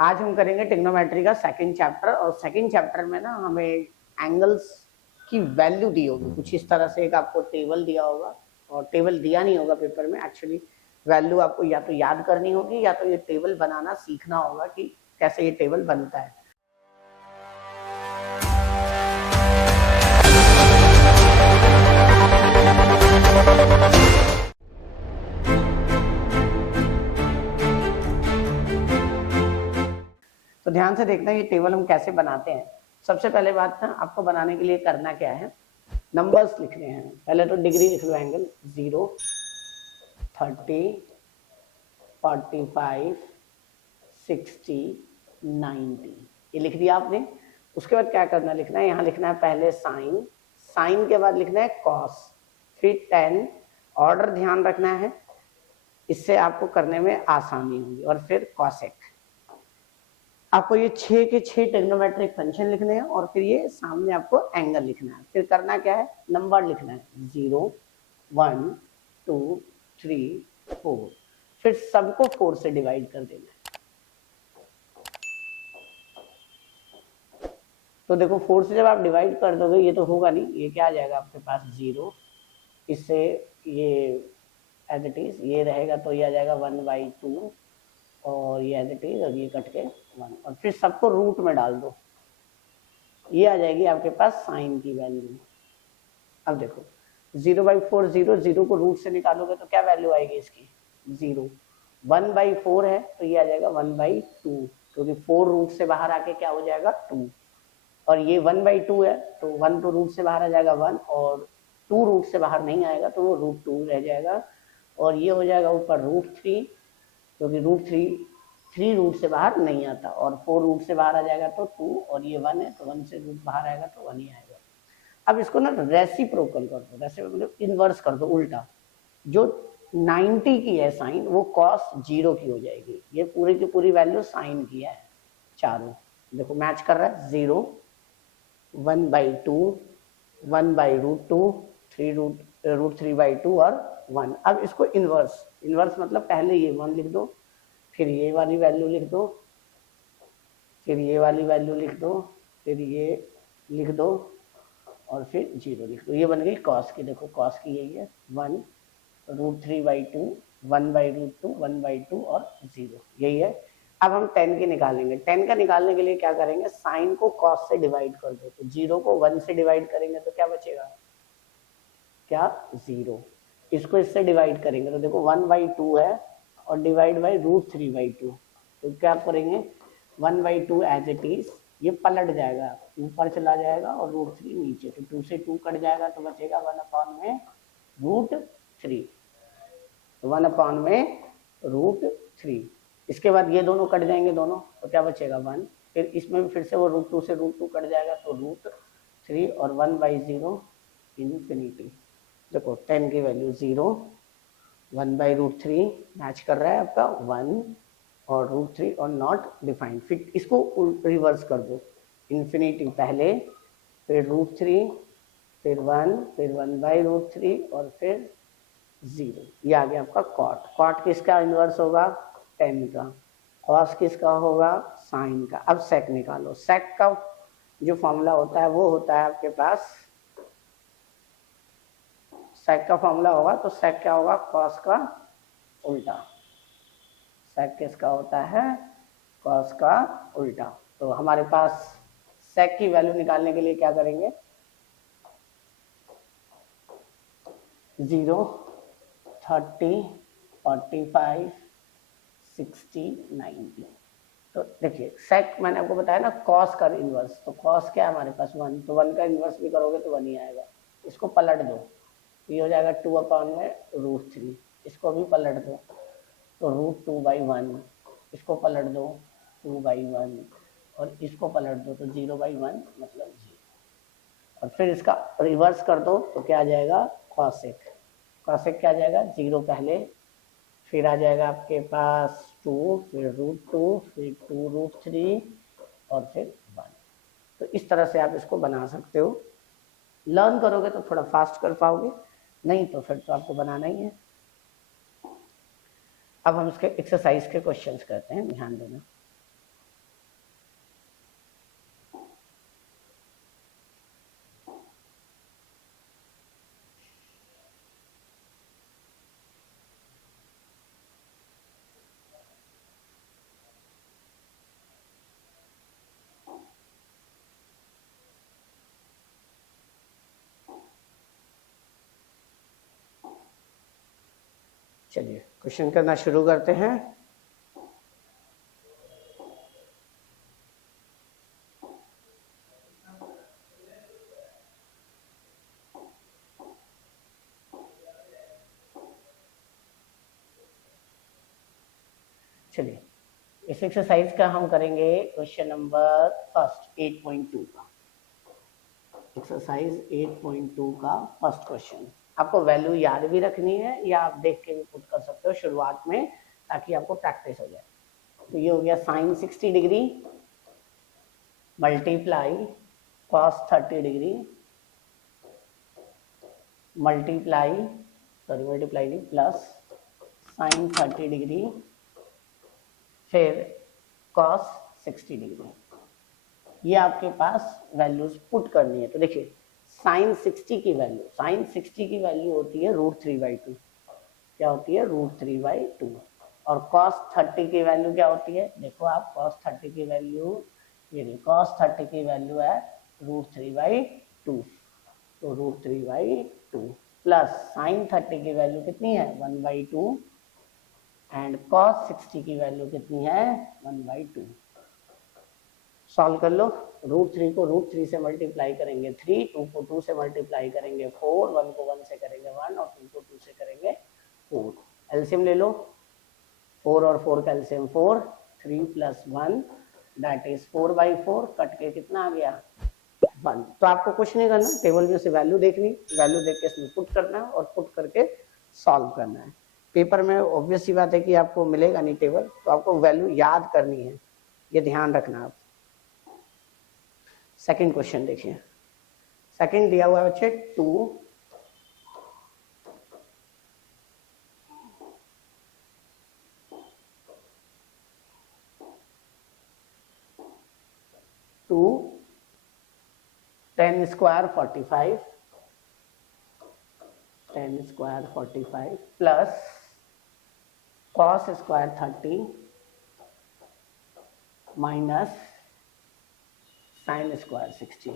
आज हम करेंगे ट्रिग्नोमेट्री का सेकंड चैप्टर, और सेकंड चैप्टर में ना हमें एंगल्स की वैल्यू दी होगी कुछ इस तरह से। एक आपको टेबल दिया होगा, और टेबल दिया नहीं होगा पेपर में, एक्चुअली वैल्यू आपको या तो याद करनी होगी या तो ये टेबल बनाना सीखना होगा कि कैसे ये टेबल बनता है। तो ध्यान से देखना ये टेबल हम कैसे बनाते हैं। सबसे पहले बात ना, आपको बनाने के लिए करना क्या है, नंबर्स लिखने हैं। पहले तो डिग्री लिख लो, एंगल 0, 30, 45, 60, 90, ये लिख दिया आपने। उसके बाद क्या करना, लिखना है, यहाँ लिखना है पहले साइन, साइन के बाद लिखना है कॉस, फिर 10, ऑर्डर ध्यान रखना है, इससे आपको करने में आसानी होगी, और फिर कॉसेक। आपको ये 6 के 6 ट्रिग्नोमेट्रिक फंक्शन लिखने हैं, और फिर ये सामने आपको एंगल लिखना है। फिर करना क्या है, नंबर लिखना है 0, 1, 2, 3, 4, फिर सबको 4 से डिवाइड कर देना है। तो देखो 4 से जब आप डिवाइड कर दोगे, ये तो होगा नहीं, ये क्या आ जाएगा आपके पास 0, इससे ये एज इट इज ये रहेगा, तो ये आ जाएगा 1/2, और ये एज इट इज, और ये कट के 1, और फिर सबको रूट में डाल दो, ये आ जाएगी आपके पास साइन की वैल्यू। अब देखो 0/4, 0 को रूट से निकालोगे तो क्या वैल्यू आएगी इसकी, 0। 1/4 है तो ये आ जाएगा 1/2, क्योंकि 4 रूट से बाहर आके क्या हो जाएगा 2, और ये 1/2 है तो 1 तो रूट से बाहर आ जाएगा 1, और 2 रूट से बाहर नहीं आएगा तो वो √2 रह जाएगा, और ये हो जाएगा ऊपर √3, क्योंकि √3 रूट से बाहर नहीं आता, और 4 रूट से बाहर आ जाएगा तो 2, और ये 1 है तो 1 से रूट बाहर आएगा तो 1 ही आएगा। अब इसको ना रेसिप्रोकल कर दो, रेसिप्रोकल मतलब इन्वर्स कर दो, उल्टा। जो 90 की है साइन, वो cos 0 की हो जाएगी। ये पूरी की पूरी वैल्यू साइन की है, चारों देखो मैच कर रहा है, 0, 1/2, 1/√2, 3√3/2 और 1। अब इसको इन्वर्स, इन्वर्स मतलब पहले ये 1 लिख दो, फिर ये वाली वैल्यू लिख दो, फिर ये वाली वैल्यू लिख दो, फिर ये लिख दो, और फिर 0 लिख दो। ये बन गई कॉस की। देखो कॉस की यही है, 1√3/2, 1/√2, 1/2 और 0, यही है। अब हम 10 की निकालेंगे। 10 का निकालने के लिए क्या करेंगे, साइन को कॉस से डिवाइड कर दो, तो 0 को 1 से डिवाइड करेंगे तो क्या बचेगा, क्या 0। इसको इससे डिवाइड करेंगे तो देखो 1/2 है, और डिवाइड बाई √3/2, तो क्या करेंगे 1/2 एज इट इज, ये पलट जाएगा, ऊपर चला जाएगा, और √3 नीचे, तो 2 से 2 कट जाएगा तो बचेगा 1/√3, 1/√3। इसके बाद ये दोनों कट जाएंगे दोनों, तो क्या बचेगा 1, फिर इसमें भी फिर से वो √2 से √2 कट जाएगा तो √3, और 1/0 इन्फिनिटी। देखो 10 की वैल्यू 0, 1/√3 मैच कर रहा है आपका 1, और √3 और नॉट डिफाइंड। फिर इसको रिवर्स कर दो, इन्फिनिटी पहले, फिर √3, फिर 1, फिर 1/√3, और फिर 0। ये आ गया आपका कॉट। कॉट किसका इन्वर्स होगा, 10 का। कॉस किसका होगा, साइन का। अब सेक निकालो। सेक का जो फॉर्मूला होता है वो होता है आपके पास, सेक का फॉर्मूला होगा तो सेक क्या होगा, कॉस का उल्टा। सेक किसका होता है, कॉस का उल्टा। तो हमारे पास सेक की वैल्यू निकालने के लिए क्या करेंगे, 0, 30, 45, 60, 90। तो देखिए सेक मैंने आपको बताया ना, कॉस का इन्वर्स, तो कॉस क्या है हमारे पास 1, तो 1 का इन्वर्स भी करोगे तो 1 ही आएगा। इसको पलट दो, ये हो जाएगा 2/√3, इसको भी पलट दो तो √2/1, इसको पलट दो 2/1, और इसको पलट दो तो 0/1 मतलब 0, और फिर इसका रिवर्स कर दो तो क्या आ जाएगा, कॉसेक। कॉसेक क्या आ जाएगा, 0 पहले, फिर आ जाएगा आपके पास 2, फिर √2, फिर 2√3, और फिर 1। तो इस तरह से आप इसको बना सकते हो। लर्न करोगे तो थोड़ा फास्ट कर पाओगे, नहीं तो फिर तो आपको बनाना ही है। अब हम इसके एक्सरसाइज के क्वेश्चंस करते हैं, ध्यान देना। चलिए क्वेश्चन करना शुरू करते हैं। चलिए इस एक्सरसाइज का हम करेंगे क्वेश्चन नंबर फर्स्ट 8.2 का। एक्सरसाइज 8.2 का फर्स्ट क्वेश्चन। आपको वैल्यू याद भी रखनी है या आप देख के भी पुट कर सकते हो शुरुआत में, ताकि आपको प्रैक्टिस हो जाए। तो ये हो गया sine 60 degree multiply cos 30 degree multiply नहीं प्लस साइन 30 डिग्री फिर कॉस 60 डिग्री। ये आपके पास वैल्यूज पुट करनी है। तो देखिए साइन 60 की वैल्यू होती है √3/2। क्या होती है? √3/2। और cos 30 की वैल्यू क्या होती है? देखो आप cos 30 की वैल्यू, ये नहीं, cos 30 की वैल्यू है √3/2। तो √3/2 प्लस साइन 30 की वैल्यू कितनी है? 1/2 एंड cos 60 की वैल्यू कितनी है? 1/2। सॉल्व कर लो। √3 को √3 से मल्टीप्लाई करेंगे 3, 2 को 2 से मल्टीप्लाई करेंगे 4, 1 को 1 से करेंगे 1 और 2 को 2 से करेंगे 4। एलसीएम ले लो। 4 और 4 का एलसीएम 4, 3 + 1 दैट इज 4/4। कट के कितना आ गया? 1। तो आपको कुछ नहीं करना, टेबल में से वैल्यू देखनी, वैल्यू देख के इसमें पुट करना है और पुट करके सॉल्व करना है। पेपर में ऑब्वियस सी बात है कि आपको मिलेगा नहीं टेबल, तो आपको वैल्यू याद करनी है, ये ध्यान रखना आप। सेकंड क्वेश्चन देखिए। सेकंड दिया हुआ है बच्चे 2 10 square 45 plus cos square 30 minus sine square 60।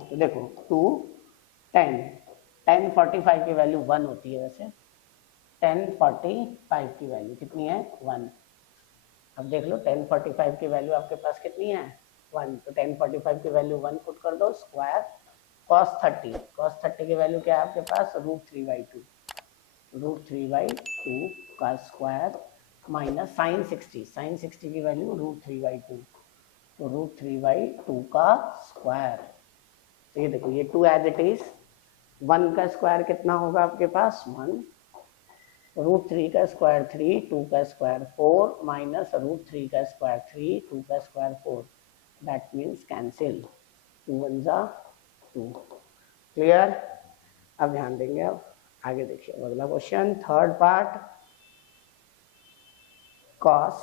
तो देखो 2 10 45 की वैल्यू 1 होती है। वैसे 10 45 की वैल्यू कितनी है? 1। अब देख लो 10 45 की वैल्यू आपके पास कितनी है? 1। तो 10 45 की वैल्यू 1 पुट कर दो। स्क्वायर cos 30 की वैल्यू क्या है आपके पास? √3/2 का स्क्वायर माइनस साइन 60 की वैल्यू √3/2, तो √3/2 का स्क्वायर। तो ये देखो ये 2 एज इट इज। 1 का स्क्वायर कितना होगा आपके पास? 1। √3 का स्क्वायर 3, 2 का स्क्वायर 4 माइनस √3 का स्क्वायर 3, 2 का स्क्वायर 4। दैट मीन्स कैंसिल, 2 1 जा 2। क्लियर? अब ध्यान देंगे। अब आगे देखिए अगला question, third part. cos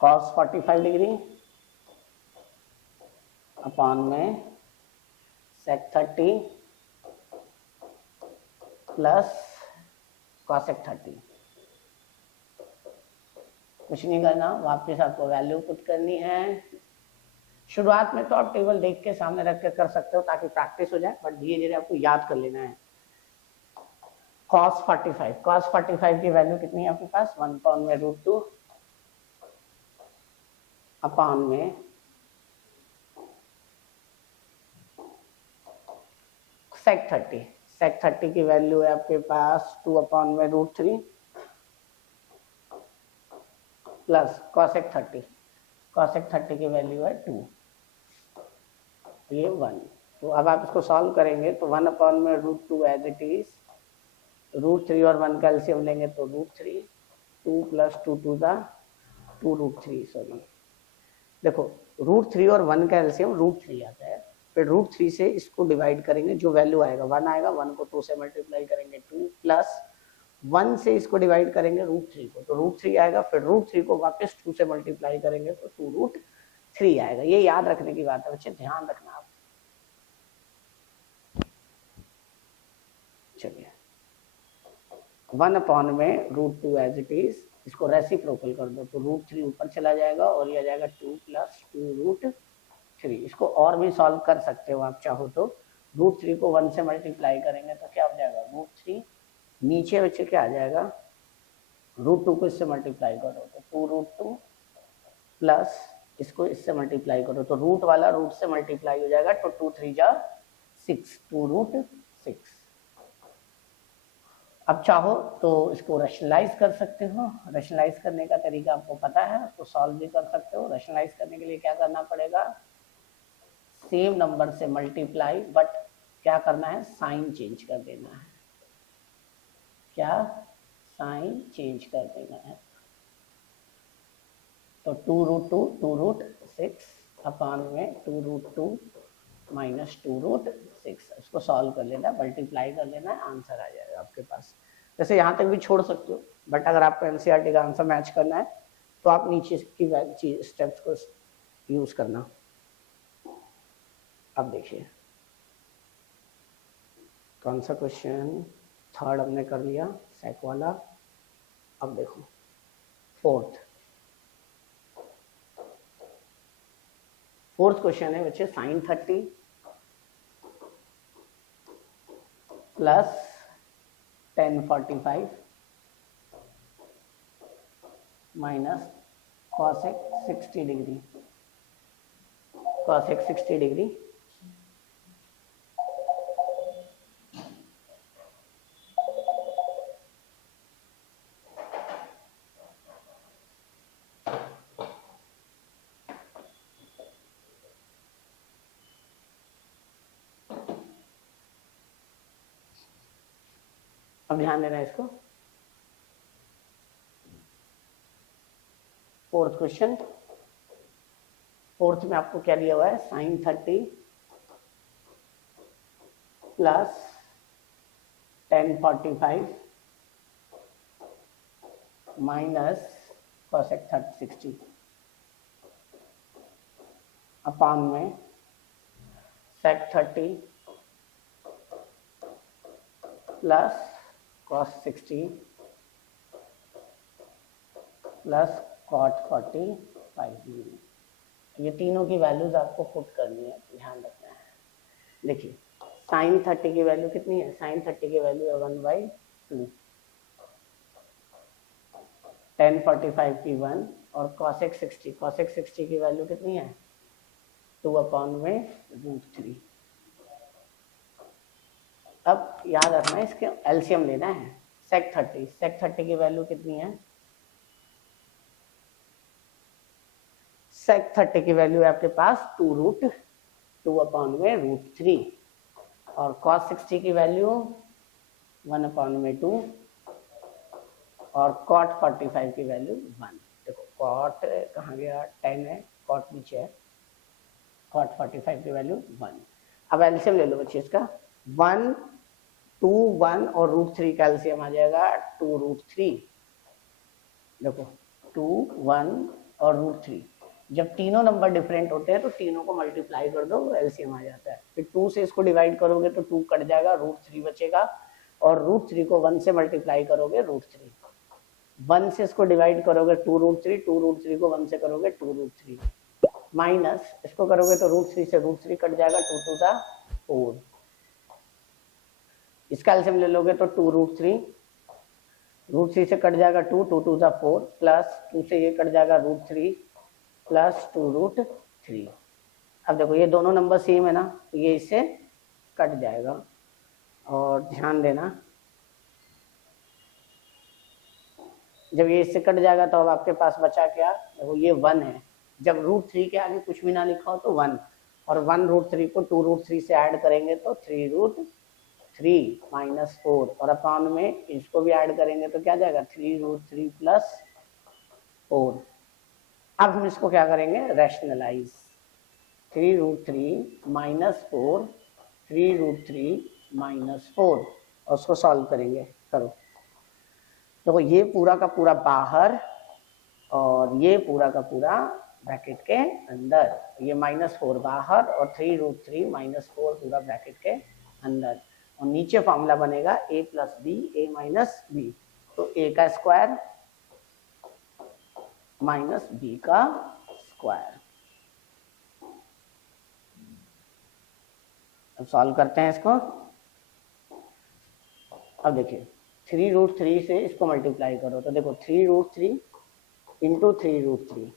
45 degree upon में sec 30 प्लस cosec 30। कुछ नहीं करना, वापस आपको वैल्यू पुट करनी है। शुरुआत में तो आप टेबल देख के सामने रख के कर सकते हो ताकि प्रैक्टिस हो जाए, बट धीरे धीरे आपको याद कर लेना है। cos 45 की वैल्यू कितनी है आपके पास? 1 में √2 अपॉन में sec 30 की वैल्यू है आपके पास 2 अपॉन में √3 प्लस cosec 30 की वैल्यू है 2, ये 1। तो अब आप इसको सॉल्व करेंगे तो 1 अपॉन में √2 एज इट इज, √3 और 1 का एलसीएम लेंगे तो √3, 2 + 2 2 दा 2 √3, सॉरी देखो √3 और 1 का एलसीएम √3 आता है। फिर √3 से इसको डिवाइड करेंगे, जो वैल्यू आएगा 1 आएगा, 1 को 2 से मल्टीप्लाई करेंगे 2 प्लस 1 से इसको डिवाइड करेंगे √3 को, तो √3 आएगा। फिर √3 को वापस 2 से मल्टीप्लाई करेंगे तो 2√3 आएगा। ये याद रखने की बात है बच्चे, ध्यान रखना आप। चलिए 1 अपॉन में √2 एज इट इज, इसको रेसिप्रोकल कर दो तो √3 ऊपर चला जाएगा और ये आ जाएगा 2 + 2√3। 3। इसको और भी सॉल्व कर सकते हो आप चाहो तो। √3 को 1 से मल्टीप्लाई करेंगे तो क्या हो जाएगा, √3। नीचे बच्चे क्या आ जाएगा, √2 को इससे मल्टीप्लाई करो तो 2√2 प्लस इसको इससे मल्टीप्लाई करो तो रूट वाला रूट से मल्टीप्लाई हो जाएगा तो 2 3 जा 6, 2√6। अब चाहो तो इसको रैशनलाइज कर सकते हो। रैशनलाइज करने का तरीका आपको पता है, उसको सॉल्व भी कर सकते हो। रैशनलाइज करने के लिए क्या करना पड़ेगा, सेम नंबर से मल्टीप्लाई, बट क्या करना है, साइन चेंज कर देना है। क्या, साइन चेंज कर देना है। तो 2√2 अपॉन में 2√2 माइनस 2√6, इसको सॉल्व कर लेना है, मल्टीप्लाई कर लेना है, आंसर आ जाएगा आपके पास। जैसे यहाँ तक भी छोड़ सकते हो, बट अगर आपको एनसीईआरटी का आंसर मैच करना है तो आप नीचे की स्टेप्स को यूज करना। अब देखिए कौन सा क्वेश्चन, थर्ड हमने कर लिया, सेक वाला। अब देखो फोर्थ क्वेश्चन है बच्चे, sin 30 plus 1045 minus cosec 60 degree, cosec 60 degree. अब ध्यान देना इसको। फोर्थ क्वेश्चन, फोर्थ में आपको क्या दिया हुआ है, sin 30 plus 1045 minus cosec 60 upon में sec 30 plus cos 60 plus cot 45 degree. ये तीनों की वैल्यूज आपको पुट करनी है, ध्यान रखना है। देखिए sin 30 की वैल्यू कितनी है, sin 30 की वैल्यू है 1/2, 1045 की 1, और cosec 60 की वैल्यू कितनी है, 2/√3। अब याद रखना है इसके एलसीएम लेना है। sec 30 की वैल्यू कितनी है, sec 30 की वैल्यू है आपके पास 2√2/√3, और cos 60 की वैल्यू 1/2, और cot 45 की वैल्यू 1। देखो cot कहाँ गया, 10 है, cot नीचे है, cot 45 की वैल्यू 1। अब एलसीएम ले लो बच्चे इसका, 1 2 1 और √3 का एलसीएम आ जाएगा 2√3। देखो 2 1 और √3, जब तीनों नंबर डिफरेंट होते हैं तो तीनों को मल्टीप्लाई कर दो, एलसीएम आ जाता है। फिर 2 से इसको डिवाइड करोगे तो 2 कट जाएगा, √3 बचेगा, और √3 को 1 से मल्टीप्लाई करोगे √3, 1 से इसको डिवाइड करोगे 2√3, 2√3 को 1 से करोगे 2√3, माइनस इसको करोगे तो √3 से √3 कट जाएगा, 2 2 जा 4। इसका एलसीएम ले लोगे तो 2√3, √3 से कट जाएगा 2, 2 2 जा 4, प्लस 2 से ये कट जाएगा √3 प्लस 2√3। अब देखो ये दोनों नंबर सेम है ना, ये इससे कट जाएगा। और ध्यान देना जब ये इससे कट जाएगा तो अब आपके पास बचा क्या, देखो ये 1 है, जब √3 के आगे कुछ भी ना लिखा हो तो 1, और 1 √3 को 2√3 से ऐड करेंगे तो 3√3 माइनस 4, और अपॉन में इसको भी ऐड करेंगे तो क्या जाएगा 3√3 प्लस 4। अब हम इसको क्या करेंगे, रैशनलाइज, 3√3 माइनस 4, 3√3 माइनस 4, और उसको सॉल्व करेंगे। करो देखो ये पूरा का पूरा बाहर और ये पूरा का पूरा ब्रैकेट के अंदर, ये -4 बाहर और 3√3 माइनस 4 पूरा ब्रैकेट के अंदर, और नीचे फॉर्मूला बनेगा a plus b, a minus b, तो a का स्क्वायर माइनस बी का स्क्वायर। अब सॉल्व करते हैं इसको। अब देखिए 3√3 से इसको मल्टीप्लाई करो तो देखो 3√3 इंटू 3√3,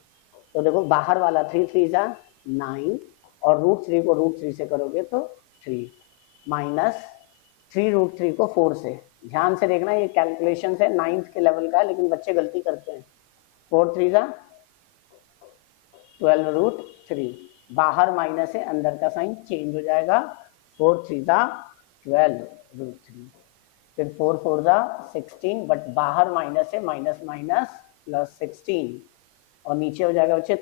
तो देखो बाहर वाला 3×3 और √3 को √3 से करोगे तो 3 माइनस 3√3 को 4 से। ध्यान से देखना ये कैलकुलेशन है 9th के लेवल का है, लेकिन बच्चे गलती करते हैं। 4×3 = 12√3, बाहर माइनस है अंदर का साइन चेंज हो जाएगा। 4×3 = 12√3, फिर 4×4 = 16, बट बाहर माइनस है, माइनस माइनस प्लस 16, और नीचे हो जाएगा बच्चे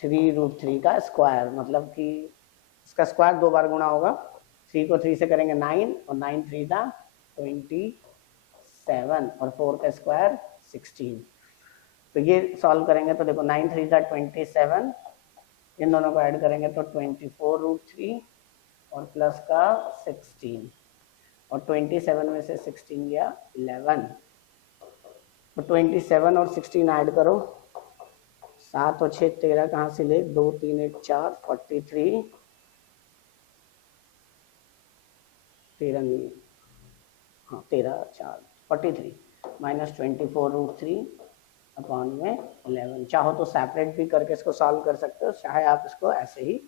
3√3 का स्क्वायर, मतलब कि इसका स्क्वायर 2 बार गुणा होगा। 3 को 3 से करेंगे 9, और 9×3 = 27, और 4 का स्क्वायर 16। तो ये सॉल्व करेंगे तो देखो 9×3 = 27, इन दोनों को ऐड करेंगे तो 24√3 और प्लस का 16, और 27 में से 16 गया 11, तो 27 और 16 ऐड करो, 7 और 6 13, कहाँ से ले, 2 3 8 4 43, 13 नहीं, हाँ 13 4 43 माइनस 24√3 अपॉन में 11। चाहो तो सेपरेट भी करके इसको सॉल्व कर सकते हो, चाहे आप इसको ऐसे ही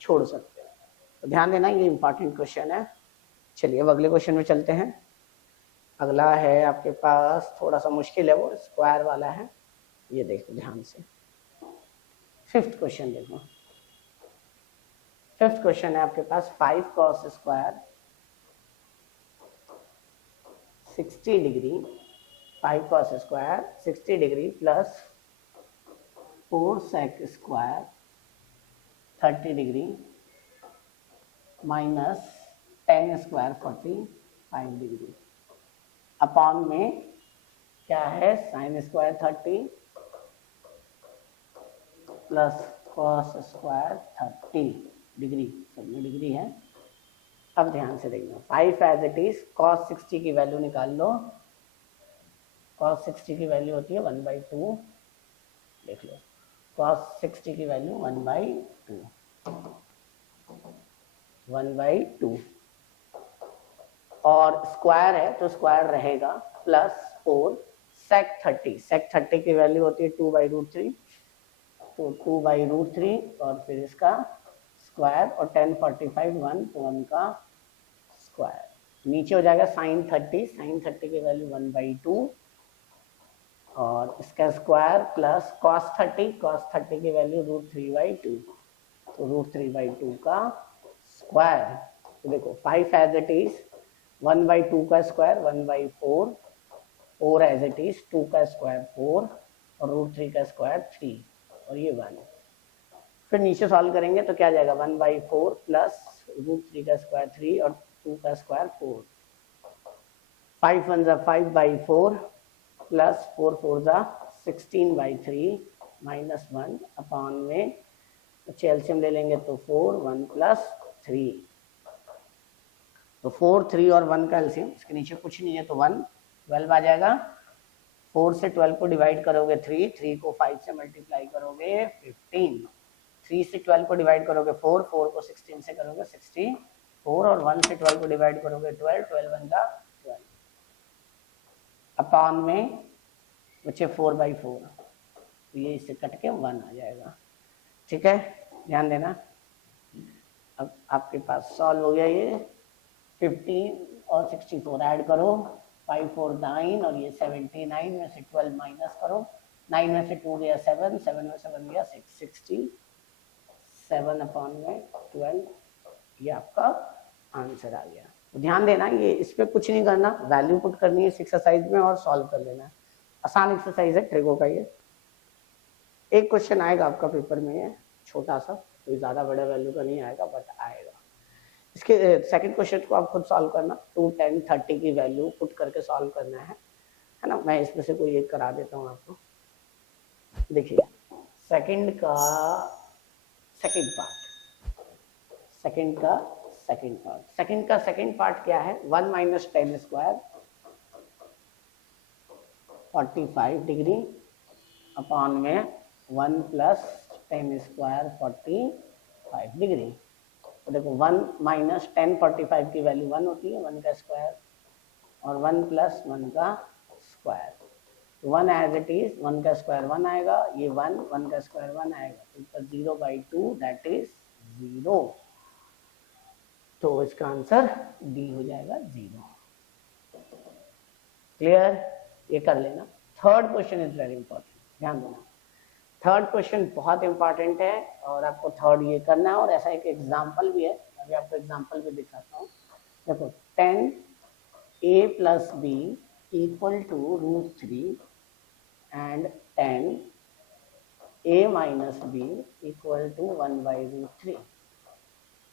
छोड़ सकते हो। तो ध्यान देना ये इंपॉर्टेंट क्वेश्चन है। चलिए अब अगले क्वेश्चन में चलते हैं। अगला है आपके पास, थोड़ा सा मुश्किल है, वो स्क्वायर वाला है, ये देखो ध्यान से। 5th क्वेश्चन देखो। 5th क्वेश्चन है आपके पास 5 cos square 60 degree, 5 cos square 60 degree plus 4 sec square 30 degree minus 10 square 45 degree upon में क्या है, sine square 30 plus cos square 30 degree, सब में डिग्री है। अब ध्यान से देखना, 5 एज इट इज, cos 60 की वैल्यू निकाल लो। cos 60 की वैल्यू होती है 1/2, देख लो cos 60 की वैल्यू 1/2, और स्क्वायर है तो स्क्वायर रहेगा, प्लस 4 sec 30, sec 30 की वैल्यू होती है 2/√3, तो 2/√3 और फिर इसका स्क्वायर, और 10 45 1 तो 1 का स्क्वायर। नीचे हो जाएगा sin 30, sin 30 की वैल्यू 1/2 और इसका स्क्वायर प्लस cos 30, cos 30 की वैल्यू √3/2, तो √3/2 का स्क्वायर। तो देखो 5 एज इट इज, 1/2 का स्क्वायर 1/4, 4 एज इट इज, 2 का स्क्वायर 4 और √3 का स्क्वायर 3, और ये 1। फिर नीचे सॉल्व करेंगे तो क्या जाएगा, 1/4 प्लस √3 का स्क्वायर 3 और 2 का स्क्वायर 4, 5 1 = 5/4 प्लस 4 4 = 16/3 माइनस 1 अपॉन में एलसीएम ले लेंगे तो 4 1 प्लस 3, तो 4 3 और 1 का एलसीएम, इसके नीचे कुछ नहीं है तो 1, 12 आ जाएगा। 4 से 12 को डिवाइड करोगे 3, 3 को 5 से मल्टीप्लाई करोगे 15, 3 से 12 को डिवाइड करोगे 4, 4 को 16 से करोगे 64, और 1 से 12 को डिवाइड करोगे 12, 12 1 = 12 अपॉन में बचे 4/4, तो ये इससे कट के 1 आ जाएगा। ठीक है, ध्यान देना। अब आपके पास सॉल्व हो गया ये। 15 और 64 ऐड करो, 5 4 9 और ये 79 में से 12 माइनस करो, 9 में से 2 गया 7, 7 में 7 गया 6, 67 अपॉन में 12, ये आपका आंसर आ गया। तो ध्यान देना, ये इस पर कुछ नहीं करना, वैल्यू पुट करनी है इस एक्सरसाइज में और सॉल्व कर लेना है। आसान एक्सरसाइज है ट्रिगो का ये। एक क्वेश्चन आएगा आपका पेपर में, ये छोटा सा, कोई ज्यादा बड़ा वैल्यू का नहीं आएगा, बट आएगा। इसके सेकंड क्वेश्चन को आप खुद सॉल्व करना, 2 10 30 की वैल्यू पुट करके सॉल्व करना है ना। मैं इसमें से कोई एक करा देता हूँ आपको। देखिए सेकंड का सेकंड पार्ट क्या है, 1 - 10 स्क्वायर 45 डिग्री अपॉन में 1 + 10 स्क्वायर 45 डिग्री, तो देखो 1 माइनस 1045 की वैल्यू 1 होती है, 1 का स्क्वायर, और 1 प्लस 1 का स्क्वायर, 1 एज इट इज, 1 का स्क्वायर 1 आएगा, ये 1, 1 का स्क्वायर 1 आएगा, तो ऊपर 0/2 दैट इज 0। तो इसका आंसर डी हो जाएगा 0। क्लियर, ये कर लेना। Third question is very important, ध्यान देना। थर्ड क्वेश्चन बहुत इंपॉर्टेंट है और आपको थर्ड ये करना है, और ऐसा एक एग्जाम्पल भी है, अभी आपको एग्जाम्पल भी दिखाता हूँ। देखो 10a plus b equal to √3 and 10a minus b equal to 1/√3।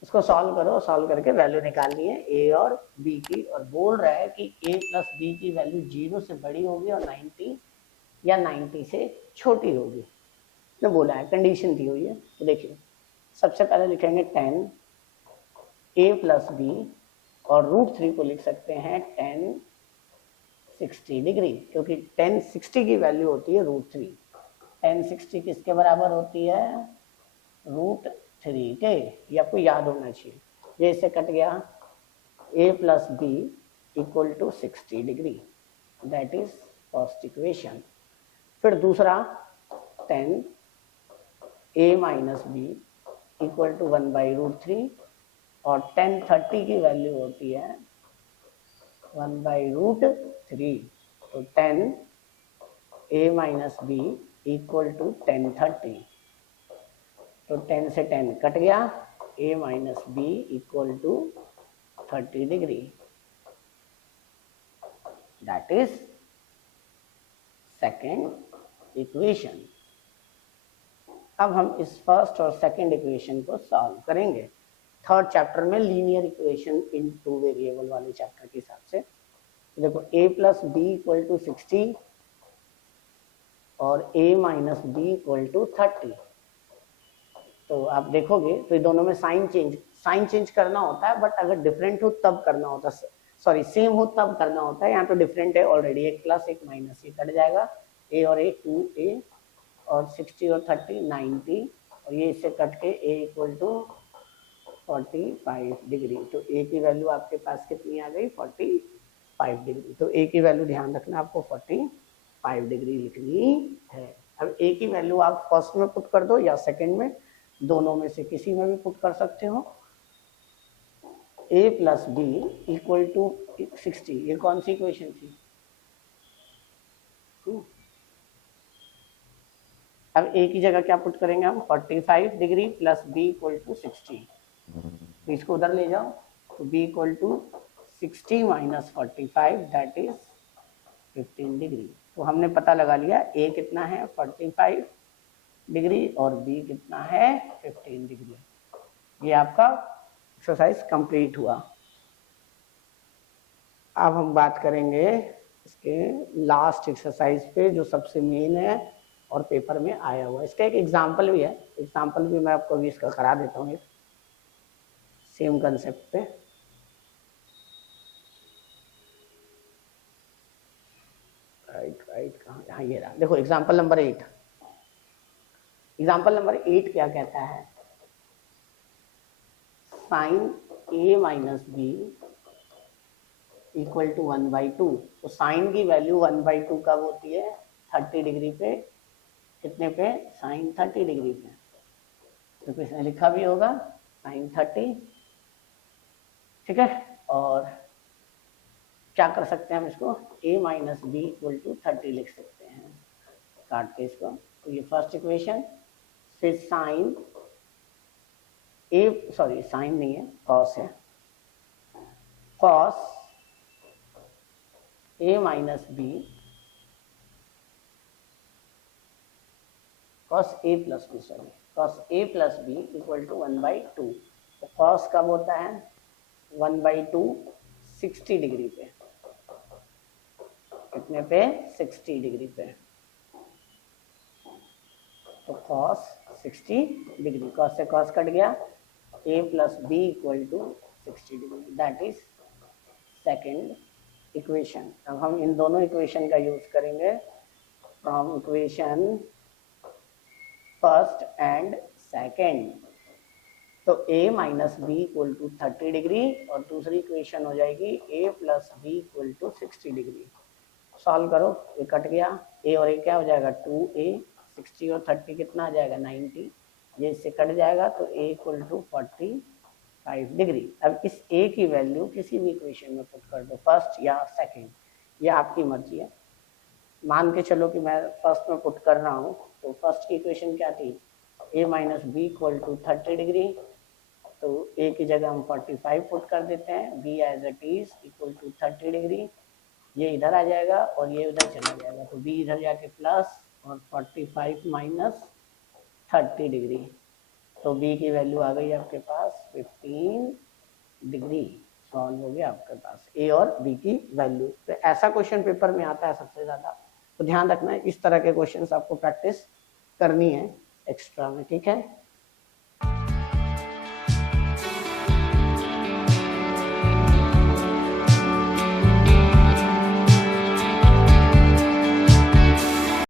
इसको सॉल्व करो, सॉल्व करके वैल्यू निकालनी है a और b की, और बोल रहा है कि a प्लस b की वैल्यू 0 से बड़ी होगी और 90 या 90 से छोटी होगी, तो बोला है, कंडीशन दी हुई है। तो देखिए सबसे पहले लिखेंगे 10a प्लस बी, और √3 को लिख सकते हैं 10 60 डिग्री, क्योंकि 10 60 की वैल्यू होती है √3। 10 60 किसके बराबर होती है? √3 के, ये आपको याद होना चाहिए। ये इससे कट गया, a plus b equal to 60 degree, that is first equation. फिर दूसरा 10a minus b equal to 1/√3, और 10 30 की वैल्यू होती है 1/√3, तो 10a minus b equal to 10 30, तो 10 से 10 कट गया, a minus b equal to 30 degree, that is second equation. अब हम इस फर्स्ट और सेकेंड इक्वेशन को सॉल्व करेंगे थर्ड चैप्टर में, लीनियर इक्वेशन इन 2 वेरिएबल वाले चैप्टर के हिसाब से। तो देखो a plus b equal to 60 और a minus b equal to 30। तो आप देखोगे तो ये दोनों में साइन चेंज करना होता है, बट अगर डिफरेंट हो तब करना होता है, सॉरी सेम हो तब करना होता है। यहाँ तो डिफरेंट है ऑलरेडी, एक प्लस एक माइनस, ये कट जाएगा, a और a 2a, और 60 और 30 90, और ये इससे कट के a इक्वल टू 45 डिग्री। तो a की वैल्यू आपके पास कितनी आ गई? 45 डिग्री। तो a की वैल्यू ध्यान रखना, आपको 45 डिग्री लिखनी है। अब a की वैल्यू आप फर्स्ट में पुट कर दो या सेकंड में, दोनों में से किसी में भी पुट कर सकते हो। a plus b equal to 60, ये कौन सी इक्वेशन थी? अब a की जगह क्या पुट करेंगे हम? 45 degree plus b equal to 60, तो इसको उधर ले जाओ, तो b equal to 60 minus 45 that is 15 degree. तो हमने पता लगा लिया a कितना है 45 डिग्री और b कितना है 15 डिग्री। ये आपका एक्सरसाइज कंप्लीट हुआ। अब हम बात करेंगे इसके लास्ट एक्सरसाइज पे, जो सबसे मेन है और पेपर में आया हुआ है। इसका एक एग्जाम्पल भी है, एग्जाम्पल भी मैं आपको अभी इसका करा देता हूँ, सेम कंसेप्ट पे। राइट कहाँ? हाँ ये रहा, देखो एग्जाम्पल नंबर 8। एग्जाम्पल नंबर 8 क्या कहता है? Sine a minus b equal to 1/2। तो साइन की वैल्यू 1/2 कब होती है? 30 डिग्री पे। कितने पे? साइन 30 डिग्री पे। तो किसने लिखा भी होगा साइन 30, ठीक है। और क्या कर सकते हैं हम इसको? a minus b equal to 30 लिख सकते हैं, काट के इसको। तो ये फर्स्ट इक्वेशन, फिर साइन a, सॉरी साइन नहीं है, कॉस है, cos a minus b, cos a plus b, sorry cos a plus b equal to 1/2। तो कॉस कब होता है? 1/2 60 डिग्री पे। कितने पे? 60 डिग्री पे। तो कॉस 60 डिग्री, कॉस से कॉस कट गया, a plus b equal to 60 degree, that is second equation. अब हम इन दोनों इक्वेशन का यूज करेंगे from equation first and second. तो a minus b equal to 30 degree और दूसरी इक्वेशन हो जाएगी a plus b equal to 60 degree. Solve करो, ये कट गया, a और a क्या हो जाएगा 2a, 60 और 30 कितना आ जाएगा 90, ये इससे कट जाएगा तो a इक्वल टू 45 डिग्री। अब इस a की वैल्यू किसी भी इक्वेशन में पुट कर दो, फर्स्ट या सेकंड, ये आपकी मर्जी है। मान के चलो कि मैं फर्स्ट में पुट कर रहा हूँ, तो फर्स्ट की इक्वेशन क्या थी, a minus b equal to 30 degree, तो a की जगह हम 45 पुट कर देते हैं, b as it is equal to 30 degree, ये इधर आ जाएगा और ये उधर चला जाएगा, तो b इधर जाके प्लस और 45 माइनस 30 डिग्री, तो b की वैल्यू आ गई आपके पास 15 डिग्री। सॉल्व हो गया आपके पास a और b की वैल्यू। तो ऐसा क्वेश्चन पेपर में आता है सबसे ज़्यादा, तो ध्यान रखना है इस तरह के क्वेश्चंस आपको प्रैक्टिस करनी है एक्स्ट्रा में, ठीक है।